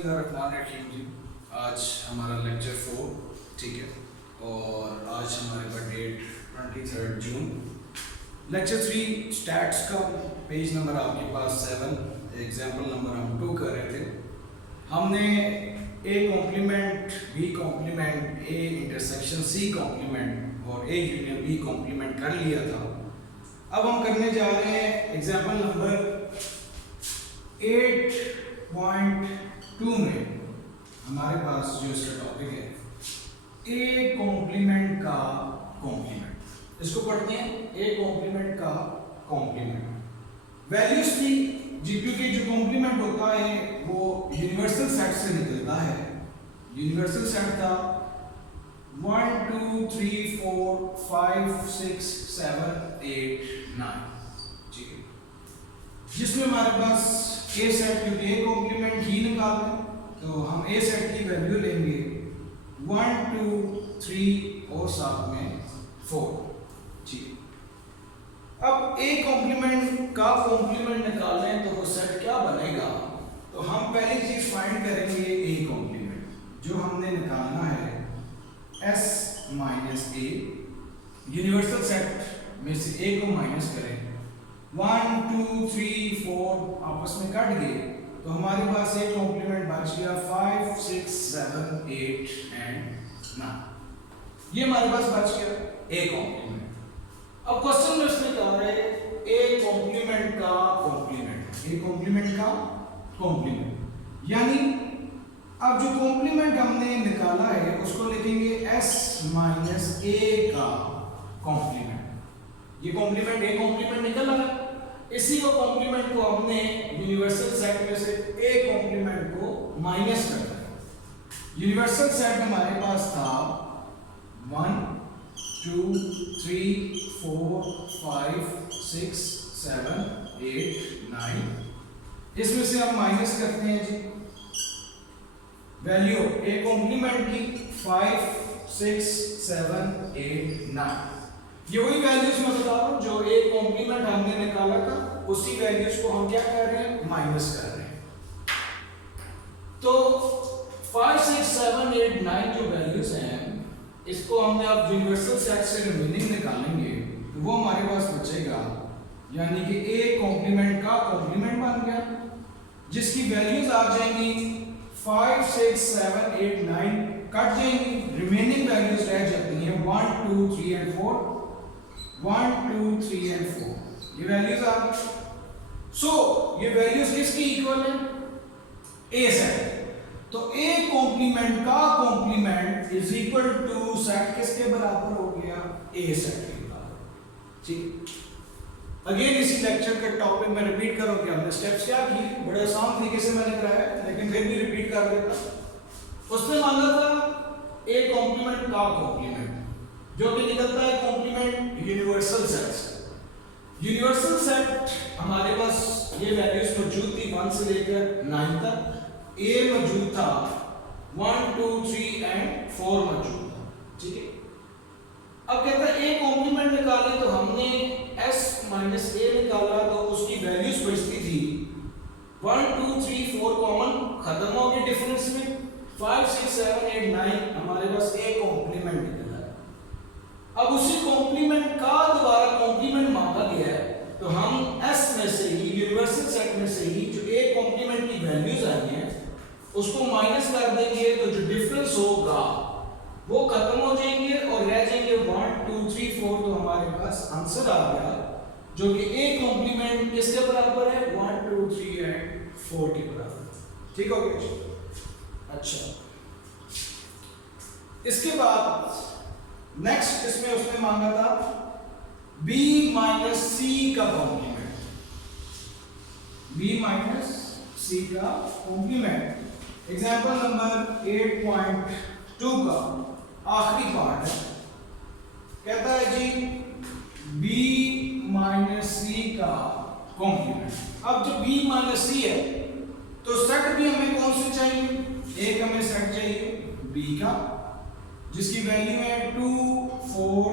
बिस्मिल्लाहिर्रहमानिर्रहीम जी। आज हमारा लेक्चर 4 ठीक है और आज हमारे पास डेट 23 जून। लेक्चर 3 स्टैट्स का पेज नंबर आपके पास 7 एग्जाम्पल नंबर हम 2 कर रहे थे। हमने A complement B complement A intersection C complement और ए यूनियन बी कॉम्प्लीमेंट कर लिया था। अब हम करने जा रहे हैं एग्जाम्पल नंबर 8.2 में हमारे पास जो इसका टॉपिक है ए कॉम्प्लीमेंट का कॉम्प्लीमेंट। इसको पढ़ते हैं ए कॉम्प्लीमेंट का कॉम्प्लीमेंट। वैल्यूज थी जीपी के जो कॉम्प्लीमेंट होता है वो यूनिवर्सल सेट से निकलता है। यूनिवर्सल सेट था 1 2 3 4 5 6 7 8 9 ठीक है, जिसमें हमारे पास ए सेट क्योंकि ए कॉम्प्लीमेंट ही निकालना तो हम ए सेट की वैल्यू लेंगे 1 2 3 और साथ में 4 ठीक है। अब ए कॉम्प्लीमेंट का कॉम्प्लीमेंट निकालें तो वो सेट क्या बनेगा, तो हम पहली चीज फाइंड करेंगे ए कॉम्प्लीमेंट जो हमने निकालना है एस माइनस ए। यूनिवर्सल सेट में से ए को माइनस करें 1 2 3 4 आपस में कट गए तो हमारे पास एक कॉम्प्लीमेंट बच गया 5 6 7 8 एंड 9। ये हमारे पास बच गया ए कॉम्प्लीमेंट। अब क्वेश्चन में इसमें कह रहे हैं ए कॉम्प्लीमेंट का कॉम्प्लीमेंट, ए कॉम्प्लीमेंट का कॉम्प्लीमेंट यानी अब जो कॉम्प्लीमेंट हमने निकाला है उसको लिखेंगे एस माइनस ए का कॉम्प्लीमेंट। ये कॉम्प्लीमेंट ए कॉम्प्लीमेंट निकल रहा है, इसी को कॉम्प्लीमेंट को हमने यूनिवर्सल सेट में से ए कॉम्प्लीमेंट को माइनस करना है। यूनिवर्सल सेट हमारे पास था 1 2 3 4 5 6 7 8 9। इसमें से हम माइनस करते हैं जी वैल्यू ए कॉम्प्लीमेंट की 5 6 7 8 9। ये वही वैल्यूज मैं बता रहा हूं जो ए कॉम्प्लीमेंट हमने निकाला था, उसी वैल्यूज को हम क्या कर रहे हैं माइनस कर रहे हैं। तो 5 6 7 8 9 जो वैल्यूज हैं इसको हमने अब यूनिवर्सल सेट से रिमेनिंग निकालेंगे तो वो हमारे पास बचेगा, यानी कि ए कॉम्प्लीमेंट का कॉम्प्लीमेंट बन गया जिसकी वैल्यूज आ जाएंगी 5 6 7 8 9 कट जाएंगी, रिमेनिंग वैल्यूज रह जाती हैं 1 2 3 एंड 4 1 2 3 एंड 4। ये वैल्यूज आ गई। सो ये वैल्यूज किसकी इक्वल है ए सेट। तो ए कॉम्प्लीमेंट का complement is equal to set किसके बराबर हो गया ए सेट के बराबर। ठीक, अगेन इसी लेक्चर के टॉपिक में रिपीट करो कि हमने स्टेप्स क्या किए, बड़े आसान तरीके से मैंने कराया लेकिन फिर भी रिपीट कर देता। उसने मांगा था ए कॉम्प्लीमेंट का कॉम्प्लीमेंट जो कि निकलता है कॉम्प्लीमेंट यूनिवर्सल सेट से। यूनिवर्सल सेट हमारे पास ये वैल्यूज मौजूद थी 1 से लेकर 9 तक। ए मौजूद था 1 2 3 एंड 4 मौजूद था। ठीक है, अब कहता है ए कॉम्प्लीमेंट निकाले तो हमने एस माइनस ए निकाला तो उसकी वैल्यूज बचती थी 1 2 3 4 कॉमन खत्म हो गए डिफरेंस में 5 6 7 8 9 हमारे पास ए कॉम्प्लीमेंट निकला है। अब उसी कॉम्प्लीमेंट का दोबारा कॉम्प्लीमेंट मांगा गया है तो हम एस में से ही यूनिवर्सल सेट में से ही जो ए कॉम्प्लीमेंट की वैल्यूज आई हैं उसको माइनस कर देंगे तो जो डिफरेंस होगा वो खत्म हो जाएंगे और रह जाएंगे 1 2 3 4। तो हमारे पास आंसर आ गया जो कि ए कॉम्प्लीमेंट किसके बराबर है 1 2 3 एंड 4 के बराबर। ठीक हो गया। अच्छा, इसके बाद नेक्स्ट इसमें उसने मांगा था b माइनस सी का कॉम्प्लीमेंट। b माइनस सी का कॉम्प्लीमेंट एग्जांपल नंबर 8.2 का आखिरी पार्ट है। कहता है जी b माइनस सी का कॉम्प्लीमेंट। अब जब b माइनस सी है तो सेट भी हमें कौन से चाहिए, एक हमें सेट चाहिए b का जिसकी वैल्यू है 2 4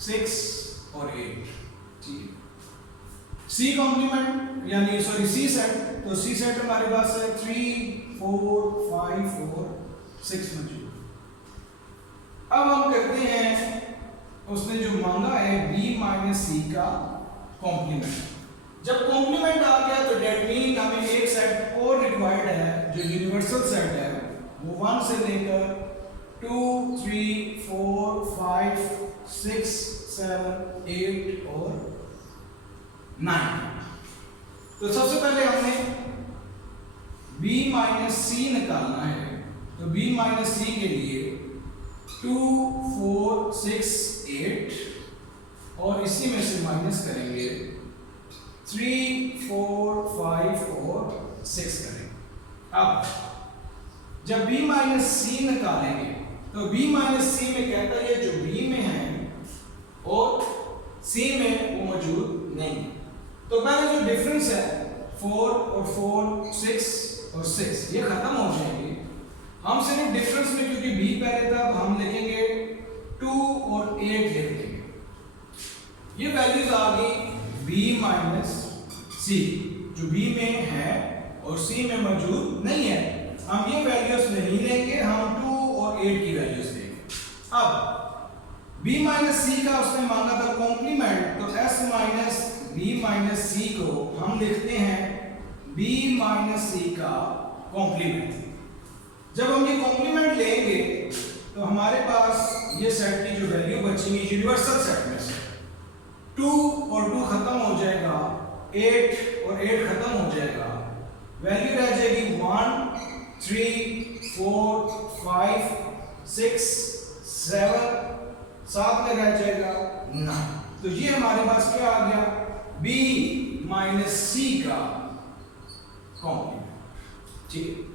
6 और 8। ठीक है, सी कॉम्प्लीमेंट यानी सॉरी सी सेट, तो सी सेट हमारे पास है 3 4 5 और 6 मौजूद। अब हम करते हैं, उसने जो मांगा है b माइनस सी का कॉम्प्लीमेंट। जब कॉम्प्लीमेंट आ गया तो डेट मीन हमें एक सेट और रिक्वायर्ड है जो यूनिवर्सल सेट है, वो 1 से लेकर 2 3 4 5 6 7 8 और 9। तो सबसे पहले हमने b माइनस सी निकालना है। तो b माइनस सी के लिए 2 4 6 8 और इसी में से माइनस करेंगे 3 4 5 और 6 करेंगे। अब जब b माइनस सी निकालेंगे तो b माइनस सी में कहता है जो b में है और c में वो मौजूद नहीं है। तो पहले जो डिफरेंस है 4 और 4 6 और 6 ये खत्म हो जाएंगे। हम सिर्फ डिफरेंस में क्योंकि b पहले था तो हम लिखेंगे 2 और 8 लिख देंगे। ये वैल्यूज आ गई b माइनस सी जो b में है और c में मौजूद नहीं है। हम ये वैल्यूज नहीं लेंगे, हम 2 और 8 की वैल्यूज लेंगे। अब b माइनस सी का उसने मांगा था कॉम्प्लीमेंट, तो s माइनस b माइनस सी को हम लिखते हैं b माइनस सी का कॉम्प्लीमेंट। जब हम ये कॉम्प्लीमेंट लेंगे तो हमारे पास ये सेट की जो वैल्यू बचेगी यूनिवर्सल सेट में से 2 और 2 खत्म हो जाएगा, 8 और 8 खत्म हो जाएगा, वैल्यू रह जाएगी 1 3 4 5 6 7, साथ में रह जाएगा 9। तो ये हमारे पास क्या आ गया b माइनस सी का कॉम्प्लीमेंट। ठीक है,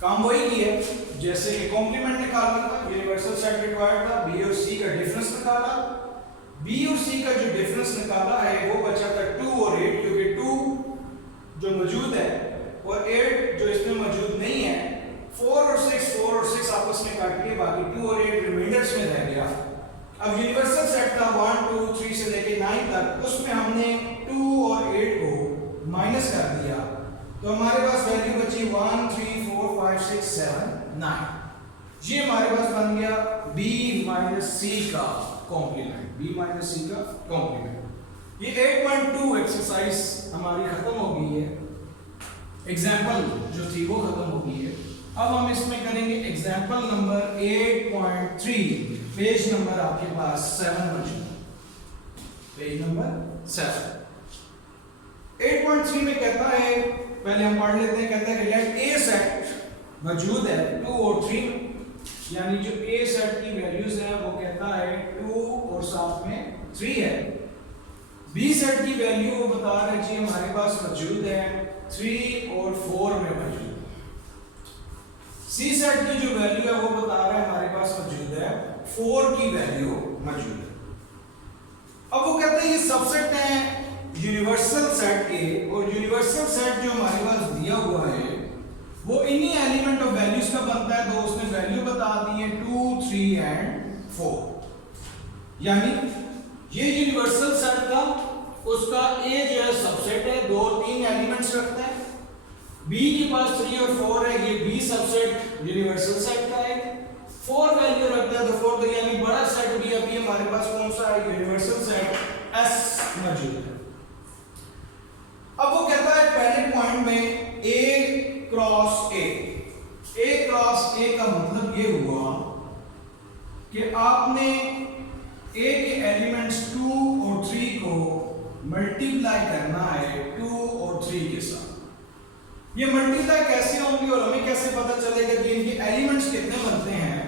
काम वही किया जैसे कि कॉम्प्लीमेंट निकालना था, यूनिवर्सल सेट रिक्वायर्ड था, b और c का डिफरेंस निकाला। b और c का जो डिफरेंस निकाला है वो बचा था 2 और 8, क्योंकि 2 जो मौजूद है और 8 जो इसमें मौजूद नहीं है। 4 और 6 आपस में काट लिए, बाकी 2 और 8 रिमाइंडर्स में रह गया। अब यूनिवर्सल सेट था 1 2 3 से लेके 9 तक, उसमें हमने 2 और 8 को माइनस कर दिया तो हमारे पास वैल्यू बची 1 3 4 5 6 7 9। ये हमारे पास बन गया b माइनस सी का कॉम्प्लीमेंट, b माइनस सी का कॉम्प्लीमेंट। ये 8.2 एक्सरसाइज हमारी खत्म हो गई है, एग्जाम्पल जो थी वो खत्म हो गई है। अब हम इसमें करेंगे एग्जाम्पल नंबर 8.3, पेज नंबर आपके पास 7 मौजूद, पेज नंबर 7। 8.3 में कहता है, पहले हम पढ़ लेते हैं, कहता है कि लेट ए सेट मौजूद है 2 और 3, यानी जो ए सेट की वैल्यूज है वो कहता है 2 और साथ में 3 है। बी सेट की वैल्यू वो बता रहा है जी हमारे पास मौजूद है 3 और 4 में मौजूद। सी सेट की जो वैल्यू है वो बता रहा है हमारे पास मौजूद है 4 की वैल्यू मौजूद है। अब वो कहते हैं ये सबसेट है यूनिवर्सल सेट के, और यूनिवर्सल सेट जो हमारे पास दिया हुआ है वो इन्हीं एलिमेंट ऑफ वैल्यूज का बनता है। तो उसने वैल्यू बता दी है 2 3 एंड 4, यानी ये यूनिवर्सल सेट का उसका ए जो है सबसेट है, 2 और 3 एलिमेंट्स रखता है। बी के पास 3 और 4 है, ये बी सबसेट यूनिवर्सल सेट का है। 4 वैल्यू रखता है तो 4 तो यानी बड़ा सेट भी अभी हमारे पास कौन सा है, यूनिवर्सल सेट एस मौजूद है। अब वो कहता है पहले पॉइंट में ए क्रॉस ए, ए क्रॉस ए का मतलब ये हुआ कि आपने ए के एलिमेंट्स 2 और 3 को मल्टीप्लाई करना है 2 और 3 के साथ। ये मल्टीप्लाई कैसे होंगे और हमें कैसे पता चलेगा कि इनके एलिमेंट्स कितने बनते हैं?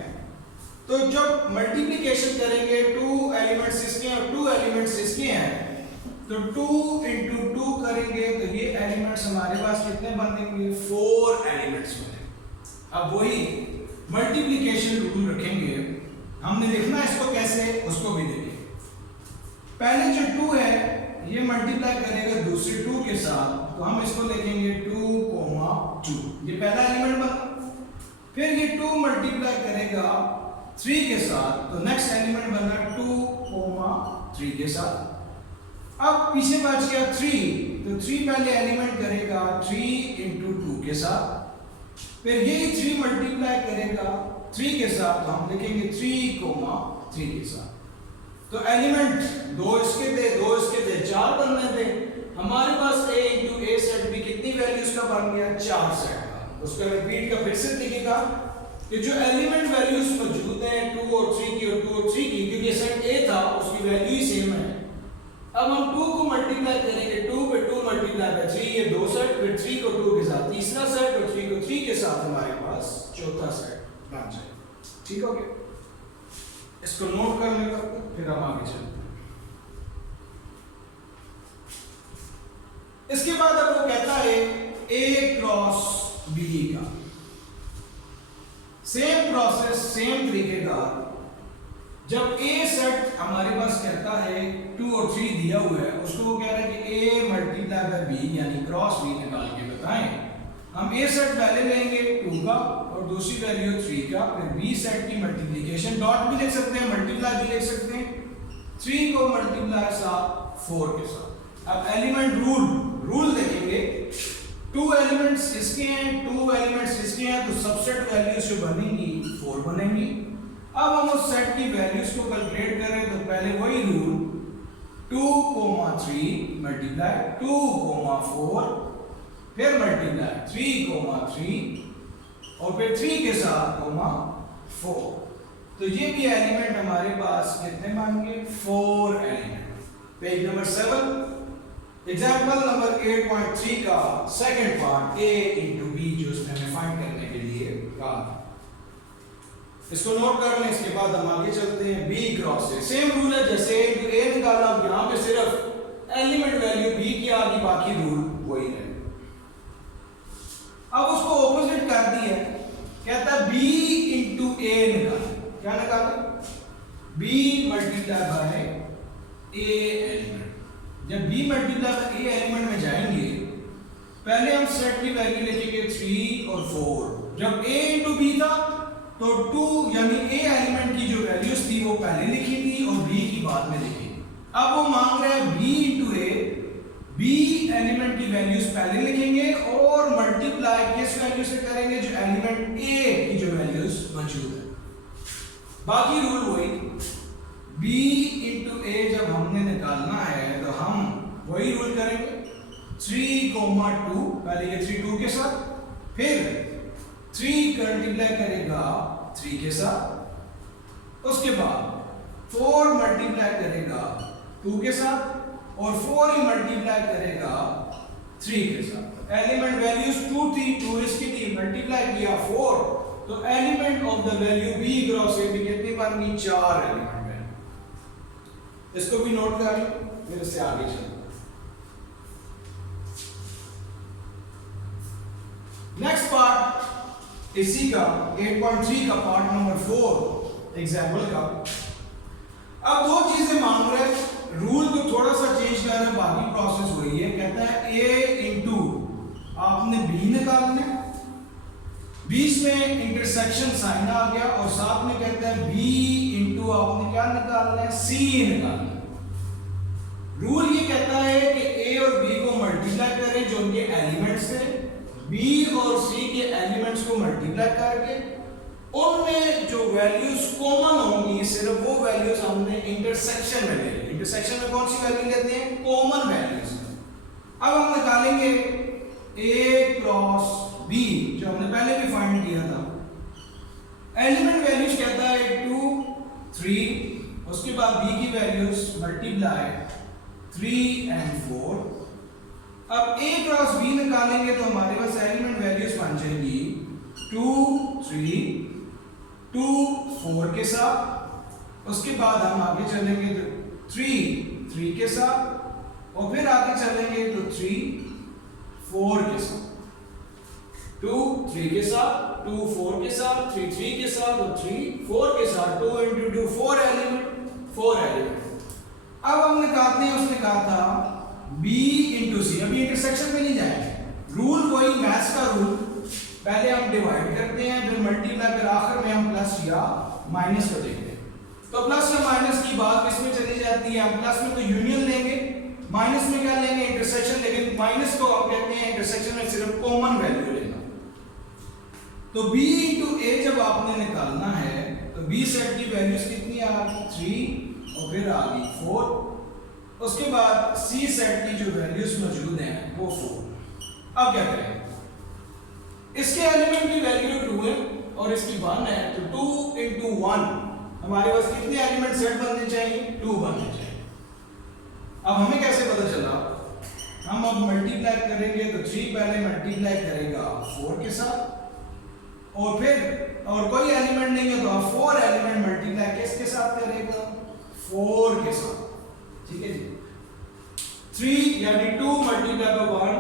तो जब मल्टीप्लिकेशन करेंगे 2 एलिमेंट्स इसके हैं और 2 एलिमेंट्स इसके हैं, तो 2 into 2 करेंगे तो ये एलिमेंट्स हमारे पास कितने बनेंगे, 4 एलिमेंट्स बनेंगे। अब वही मल्टीप्लिकेशन रूल रखेंगे, हमने लिखना है इसको कैसे, उसको भी देखिए। पहले जो 2 है ये मल्टीप्लाई करेगा दूसरे 2 के साथ, तो हम इसको लिखेंगे 2, 2, ये पहला एलिमेंट बना। फिर ये 2 मल्टीप्लाई करेगा 3 के साथ, तो नेक्स्ट एलिमेंट बना 2, 3 के साथ। अब पीछे बच गया 3, तो 3 पहले एलिमेंट करेगा 3 into 2 के साथ, फिर यही 3 मल्टीप्लाई करेगा 3 के साथ, तो हम लिखेंगे 3, 3 के साथ। तो एलिमेंट 2 इसके थे, 2 इसके थे, 4 बनने थे। हमारे पास a इंटू ए सेट भी कितनी वैल्यूज का बन गया? 4 सेट का। उसका रिपीट का फिर से लिखेगा कि जो एलिमेंट वैल्यूज मौजूद हैं 2 और 3 की और 2 और 3 की, क्योंकि सेट a था उसकी वैल्यू ही सेम है। अब हम 2 को मल्टीप्लाई करेंगे, 2 पे 2 मल्टीप्लाई बाय 3, ये 2 सेट, फिर 3 को 2 के साथ तीसरा सेट और 3 को 3 के साथ हमारे पास चौथा सेट बन जाएगा। ठीक हो गया? इसको नोट कर लेगा, फिर हम आगे चलते हैं। इसके बाद अब वो कहता है A क्रॉस B का सेम प्रोसेस, सेम तरीके का। जब A सेट हमारे पास कहता है 2 और 3 दिया हुआ है, उसको वो कह रहा है कि A मल्टीप्लाई बाय B यानी क्रॉस B निकाल के बताएं। हम A सेट पहले लेंगे 2 का और दूसरी वैल्यू 3 का, फिर B सेट की मल्टीप्लिकेशन, डॉट भी लिख सकते हैं, मल्टीप्लाई भी लिख सकते हैं, 3 को मल्टीप्लाई साथ 4 के साथ। अब एलिमेंट रूल देखेंगे, 2 एलिमेंट्स इसके हैं, 2 एलिमेंट्स इसके हैं, तो सबसेट वैल्यूज जो बनेंगी 4 बनेंगी। अब हम उस सेट की वैल्यूज को कैलकुलेट करें तो पहले वही रूल 2, 3 मल्टीप्लाई 2, 4, फिर मल्टीप्लाई 3, 3 और फिर 3 के साथ 4। तो ये भी एलिमेंट हमारे पास कितने बन गए? 4 element. Page number 7 example number 8.3 का second part A into B जो उसने हमें फाइंड करने के लिए कहा। इसको नोट कर लें, इसके बाद हम आगे चलते हैं B क्रॉस से। सेम रूल है, जैसे A निकाला, अब यहाँ पे सिर्फ एलिमेंट वैल्यू B की आ गई, बाकी रूल वही है। अब उसको ऑपोजिट कर दिया, कहता है B इंटू A निकाल। क्या निकाले? B multiply by A element. जब B multiply by A element में जाएंगे, पहले हम सेट की वैल्यू लिखेंगे 3 और 4। जब A इंटू B था तो 2 यानी A एलिमेंट की जो वैल्यूज थी वो पहले लिखी थी और B की बाद में लिखी। अब वो मांग रहा है B into A, B element की वैल्यूज पहले लिखेंगे और मल्टीप्लाई किस वैल्यू से करेंगे? जो एलिमेंट A की जो वैल्यूज मौजूद है। बाकी रूल वही, B इंटू A जब हमने निकालना है तो हम वही रूल करेंगे, 3, 2 पहले ये 3 2 के साथ, फिर 3 मल्टीप्लाई करेगा 3 के साथ, उसके बाद 4 मल्टीप्लाई करेगा 2 के साथ और 4 ही मल्टीप्लाई करेगा 3 के साथ। एलिमेंट वैल्यूज 2 थी, 2 इसकी थी, मल्टीप्लाई किया 4, तो element of the value B cross A भी कितनी बन गई? 4 एलिमेंट है। इसको भी नोट कर लो, फिर इससे आगे चलो। नेक्स्ट पार्ट इसी का 8.3 का पार्ट नंबर 4 एग्जाम्पल का। अब 2 चीजें मांग रहे हैं, रूल को थोड़ा सा चेंज कर रहे हैं, बाकी प्रोसेस वही है। कहता है A इंटू आपने B निकालना है, बीच में इंटरसेक्शन साइन आ गया और साथ में कहता है B इंटू आपने क्या निकालना है? C निकालना है। रूल ये कहता है कि A और B को मल्टीप्लाई करें जो उनके एलिमेंट्स हैं, B और C के एलिमेंट्स को मल्टीप्लाई करके उनमें जो वैल्यूज कॉमन होंगी सिर्फ वो वैल्यूज हमने इंटरसेक्शन में ले ली। इंटरसेक्शन में कौन सी वैल्यू लेते हैं? Common values. अब हम निकालेंगे A क्रॉस B जो हमने पहले भी फाइंड किया था। एलिमेंट वैल्यूज कहता है 2, 3, उसके बाद B की वैल्यूज मल्टीप्लाई 3 और 4। अब A क्रॉस B निकालेंगे तो हमारे पास एलिमेंट वैल्यूज बन जाएगी 2, 3, 2, 4 के साथ। उसके बाद हम आगे चलेंगे तो 3 के साथ और फिर आगे चलेंगे तो 3, 4 के साथ, 2, 3 के साथ, 2, 4 के साथ, 3, 3 के साथ और 3, 4 के साथ। 2 into 2 4 एलिमेंट, 4 एलिमेंट। अब हम निकालते हैं, उसने कहा था B into C। अभी इंटरसेक्शन में नहीं जाएंगे, रूल वही मैथ्स का रूल, पहले हम डिवाइड करते हैं फिर मल्टीप्लाई, फिर आखिर में हम प्लस या माइनस को देखते हैं। तो प्लस या माइनस की बात किसमें चली जाती है? हम प्लस में तो यूनियन लेंगे, माइनस में क्या लेंगे? इंटरसेक्शन। लेकिन माइनस को आप कहते हैं इंटरसेक्शन में सिर्फ कॉमन वैल्यू लेना। तो b इंटू ए जब आपने निकालना है तो b सेट की वैल्यूज कितनी आ गई 3 और फिर आ गई 4। उसके बाद c सेट की जो वैल्यूज मौजूद हैं वो 4। अब क्या करें, इसके एलिमेंट की वैल्यू 2 है और इसकी 1 है, तो 2 इंटू 1 हमारे पास कितने एलिमेंट सेट बनने चाहिए 2 बनने चाहिए। अब हमें कैसे पता चला, हम अब मल्टीप्लाई करेंगे तो 3 पहले मल्टीप्लाई करेगा 4 के साथ और फिर और कोई एलिमेंट नहीं है तो आप 4 एलिमेंट मल्टीप्लाई किसके साथ करेगा 4 के साथ, ठीक है जी। 3 यानी 2 मल्टीप्लाई बाय 1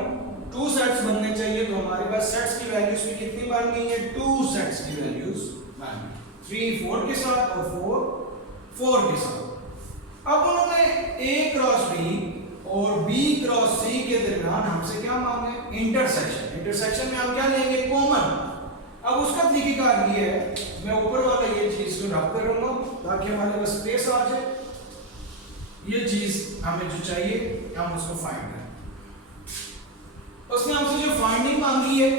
2 सेट्स बनने चाहिए, तो हमारे पास सेट्स की वैल्यूज भी कितनी बन गई है 2 सेट्स की वैल्यूज बन गई 3 4 के साथ और 4 4 के साथ। अब उन्होंने a क्रॉस b और b क्रॉस c के दरमियान हमसे क्या मांगे इंटरसेक्शन। इंटरसेक्शन में हम क्या लेंगे कॉमन। अब उसका तरीकेकार ये है, मैं ऊपर वाला ये चीज को रख करूंगा ताकि हमारे पास स्पेस आ जाए। ये चीज हमें जो चाहिए हम उसको फाइंड करें। उसने हमसे जो फाइंडिंग मांगी है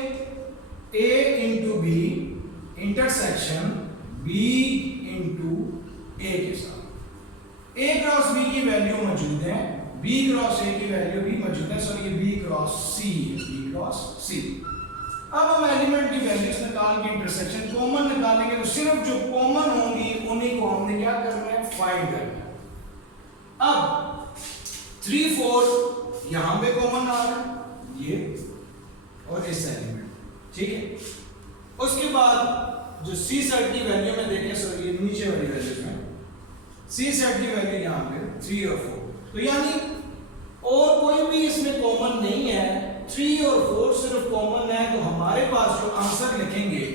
a into B intersection b into a के साथ। a क्रॉस b की वैल्यू मौजूद है, b क्रॉस a की वैल्यू भी मौजूद है, सॉरी ये b क्रॉस c है, b क्रॉस c। अब हम एलिमेंट की वैल्यूज निकाल के इंटरसेक्शन कॉमन निकालेंगे, तो सिर्फ जो कॉमन होंगी उन्हीं को हमने क्या करना है फाइंड करना है। अब 3 4 यहां पे कॉमन आ रहा है ये और इस एलिमेंट, ठीक है। उसके बाद जो सी सेट की वैल्यू में देखें, सॉरी ये नीचे वाली वैल्यूज में सी सेट की वैल्यू यहां पे 3 और 4, तो यानी और कोई भी इसमें कॉमन नहीं है, 3 और 4 सिर्फ कॉमन है, तो हमारे पास जो आंसर लिखेंगे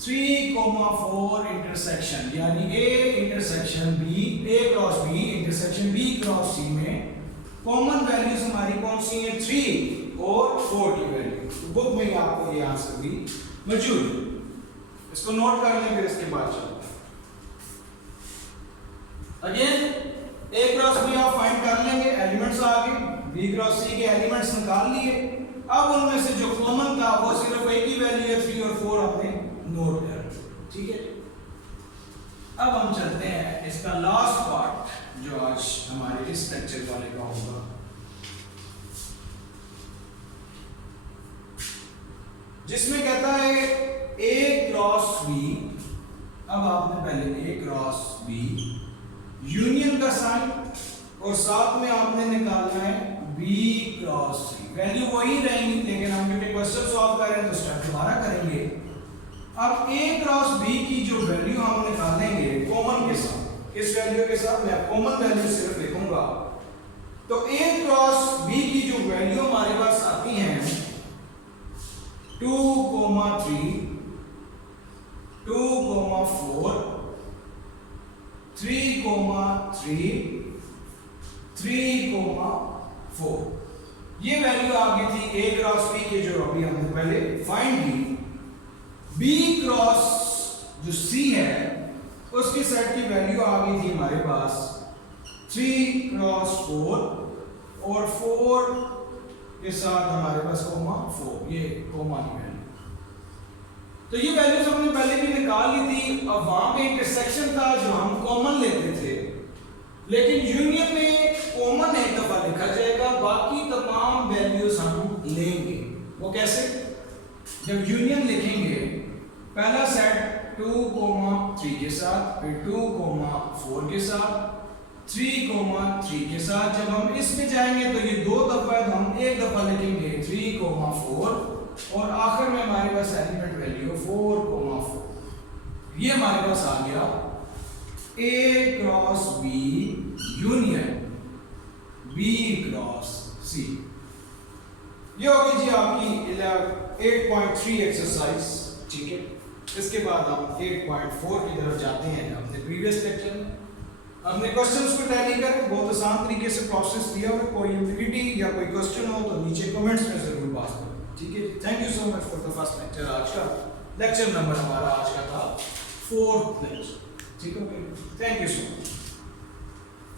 3, 4 इंटरसेक्शन यानी a intersection b a cross b intersection b cross c में कॉमन वैल्यूज हमारी कौन सी है 3 और 4 की वैल्यू। तो बुक में आपको ये आंसर भी मौजूद है, इसको नोट कर लें, फिर इसके बाद चलते हैं। अगेन a क्रॉस b आप फाइंड कर लेंगे, एलिमेंट्स आ गए, b क्रॉस c के एलिमेंट्स निकाल लिए। अब उनमें से जो कॉमन था वो सिर्फ एक ही वैल्यू है 3 और 4 आपने नोट कर, ठीक है। अब हम चलते हैं इसका लास्ट पार्ट जो आज हमारे इस लेक्चर वाले का होगा, जिसमें कहता है a क्रॉस b। अब आपने पहले a क्रॉस b यूनियन का साइन और साथ में आपने निकालना है b क्रॉस c। वैल्यू वही रहेंगी, लेकिन हम क्योंकि क्वेश्चन सॉल्व कर रहे हैं तो स्टेप दोबारा करेंगे। अब a क्रॉस b की जो वैल्यू हम निकालेंगे कॉमन के साथ, इस वैल्यू के साथ मैं कॉमन वैल्यू सिर्फ लिखूंगा, तो a क्रॉस b की जो वैल्यू हमारे पास आती है 2, 3, 2, 4, 3, 3, 4। ये वैल्यू आ गई थी a क्रॉस b के, जो अभी हमने पहले फाइंड की। b क्रॉस जो c है उसकी सेट की वैल्यू आ गई थी हमारे पास 3 क्रॉस 4 और 4 के साथ हमारे पास कोमा 4, ये कोमा की वैल्यू। तो ये वैल्यूज हमने पहले भी निकाल ली थी। अब वहां पे इंटरसेक्शन था जो हम कॉमन लेते थे, लेकिन यूनियन में कॉमन एक दफा लिखा जाएगा, बाकी तमाम वैल्यूज हम लेंगे। वो कैसे? जब यूनियन लिखेंगे पहला सेट 2, 3 के साथ, फिर 2, 4 के साथ, 3, 3 के साथ। जब हम इसमें जाएंगे तो ये 2 दफा है, तो हम एक दफा लिखेंगे 3, 4 और आखिर में हमारे पास एलिमेंट वैल्यू 4, 4। ये हमारे पास आ गया a cross b union b cross c। ये होगी जी आपकी 8.3 एक्सरसाइज, ठीक है। इसके बाद हम 8.4 की तरफ जाते हैं। अपने प्रीवियस लेक्चर में हमने क्वेश्चंस को टैली कर बहुत आसान तरीके से प्रोसेस दिया, और कोई एम्बिग्युइटी या कोई क्वेश्चन हो तो नीचे कमेंट्स में जरूर पास करें, ठीक है। Thank you so much for the first lecture. आज का लेक्चर नंबर हमारा आज का था 4th लेक्चर, ठीक है। Thank you so much.